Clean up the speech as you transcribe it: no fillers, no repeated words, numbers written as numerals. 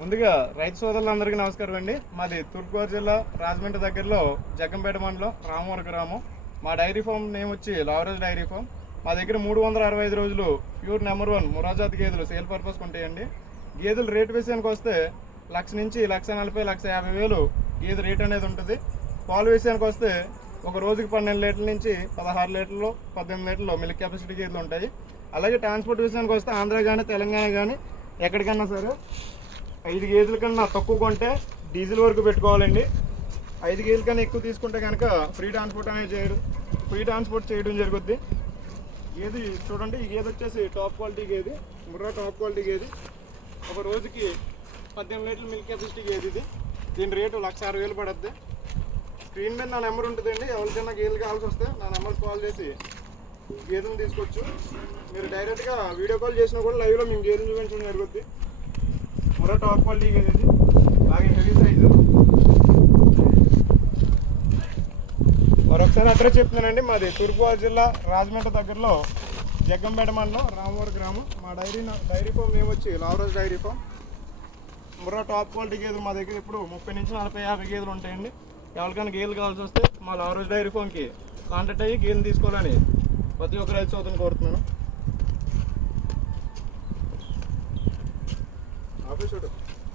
ముందుగా రైతు సోదరులందరికీ నమస్కారం అండి. మాది తూర్పుగోదావరి జిల్లా రాజమండ్రి దగ్గరలో జగ్గంపేట మండలం రామవరం గ్రామం. మా డైరీ ఫామ్ నేమ్ వచ్చి లావరేజ్ డైరీ ఫామ్. మా దగ్గర 365 రోజులు ప్యూర్ నెంబర్ 1 మురాజాతి గేదెలు సేల్ పర్పస్కి ఉంటాయండి. గేదెలు రేటు విషయానికి వస్తే 1,00,000 నుంచి 1,40,000 1,50,000 గేదె రేట్ అనేది ఉంటుంది. పాలు విషయానికి వస్తే ఒక రోజుకి 12 లీటర్ల నుంచి 16 లీటర్లు 18 లీటర్లు మిల్క్ కెపాసిటీ గేదెలు ఉంటాయి. అలాగే ట్రాన్స్పోర్ట్ విషయానికి వస్తే ఆంధ్ర కానీ తెలంగాణ కానీ ఎక్కడికన్నా సరే 5 గేదెల కన్నా తక్కువ కొంటే డీజిల్ వరకు పెట్టుకోవాలండి. 5 గేదెల కన్నా ఎక్కువ తీసుకుంటే కనుక ఫ్రీ ట్రాన్స్పోర్ట్ చేయడం జరుగుద్ది. గేది చూడండి, ఈ గేదె వచ్చేసి టాప్ క్వాలిటీ గేది, ముర్రా టాప్ క్వాలిటీ గేది. ఒక రోజుకి 18 లీటర్ల మిల్క్ కెపాసిటీ గేది ఇది. దీని రేటు 1,60,000 పడుద్ది. స్క్రీన్ మీద నా నెంబర్ ఉంటుందండి. ఎవరికైనా గేదెలు కావాల్సి వస్తే నా నెంబర్కి కాల్ చేసి గేదెలు తీసుకోవచ్చు. మీరు డైరెక్ట్గా వీడియో కాల్ చేసినా కూడా లైవ్లో మేము గేదెలు చూపించడం జరుగుద్ది. ముర్రా టాప్ క్వాలిటీ గేది ఇది, అలాగే హెవీ సైజు. మరొకసారి అడ్రస్ చెప్తున్నానండి. మాది తూర్పుగోదావరి జిల్లా రాజమండ్రి దగ్గరలో జగ్గంపేట మండలం రామవరం గ్రామం. మా డైరీ ఫామ్ నేమ్ వచ్చి leverage dairy farm. Murrah top quality గేదెలు మా దగ్గర ఇప్పుడు 30 నుంచి 40 50 గేదెలు ఉంటాయండి. ఎవరికైనా గేదెలు కావాల్సి వస్తే మా లావరేజ్ డైరీ ఫామ్కి కాంటాక్ట్ అయ్యి గేదెలు తీసుకోవాలని ప్రతి ఒక్క రైతు సోదరుని కోరుతున్నాను. ఆఫీస్